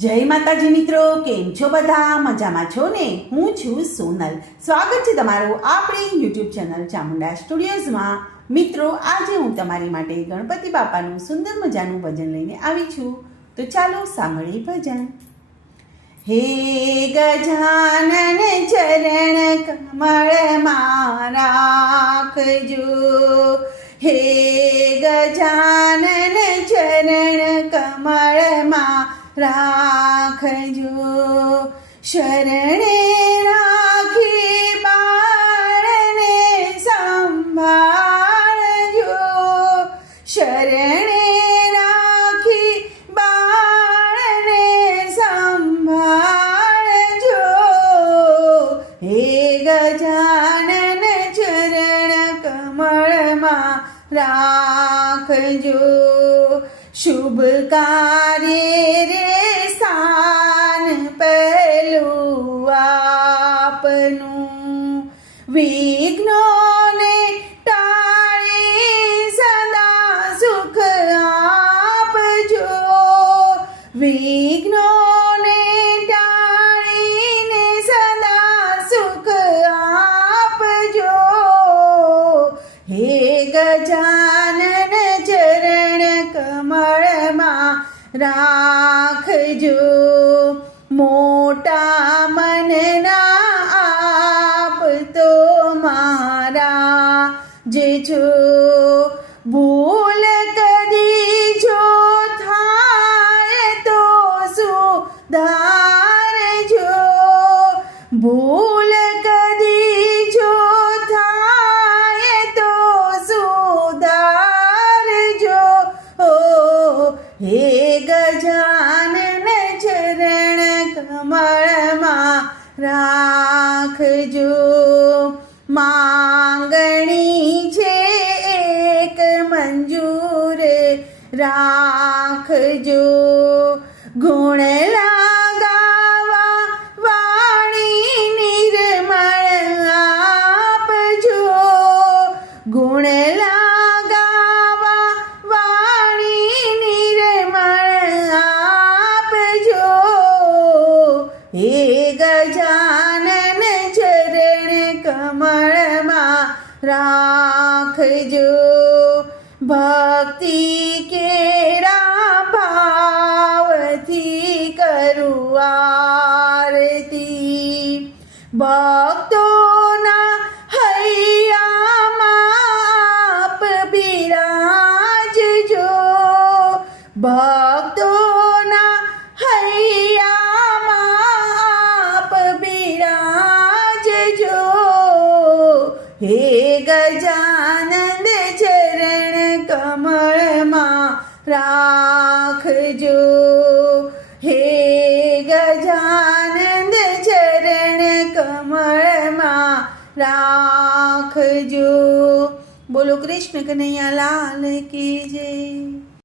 જય માતાજી મિત્રો, કેમ છો બધા? મજામાં છો ને? હું છું સોનલ. સ્વાગત છે તમારું આપણી યુટ્યુબ ચેનલ ચામુંડા સ્ટુડિયોઝમાં. મિત્રો, આજે હું તમારી માટે ગણપતિ બાપાનું સુંદર મજાનું ભજન લઈને આવી છું. તો ચાલો સાંભળીએ ભજન. હે ગજાનન ચરણ કમળમાં રાખજો, હે ગજાનન ચરણ કમળમાં રાખજો, શરણે રાખી બાળને સંભાળજો, શરણે રાખી બાળને સંભાળજો, હે ગજાનન ચરણ કમળમાં રાખજો, શુભ કાર્ય રે સ્થાન પહેલું આપનું, વિઘ્નોને ટાળી સદા સુખ આપજો, વિઘ્નોને ટાળીને સદા સુખ આપજો, હે ગજાનન ચરણ કમળમાં રાખજો, મોટા મનના આપ તો મારા જે છો, ભૂલ કદી જો થાય તો સુધારજો, ભૂલ કદી જો થાય તો સુધારજો, હે ગજાનન ચરણ કમળમાં રાખજો, માંગણી છે એક મંજૂર રાખજો, ગુણ લગાવા વાણી નિર્મળ આપજો, ગુણ લગાવા વાણી નિર્મળ આપજો, હે ગજાનન ચરણ કમળમાં રાખજો, ભક્તિ કેરા ભાવથી કરું આરતી, ભક્તોના હૈયામાં આપ બિરાજજો, ભક્તોના હૈયામાં આપ બિરાજજો, હે ગજાનંદ ચરણ કમળમાં રાખજો, હે ગજાનંદ ચરણ કમળમાં રાખજો. બોલો કૃષ્ણ કનૈયા લાલ કી જય.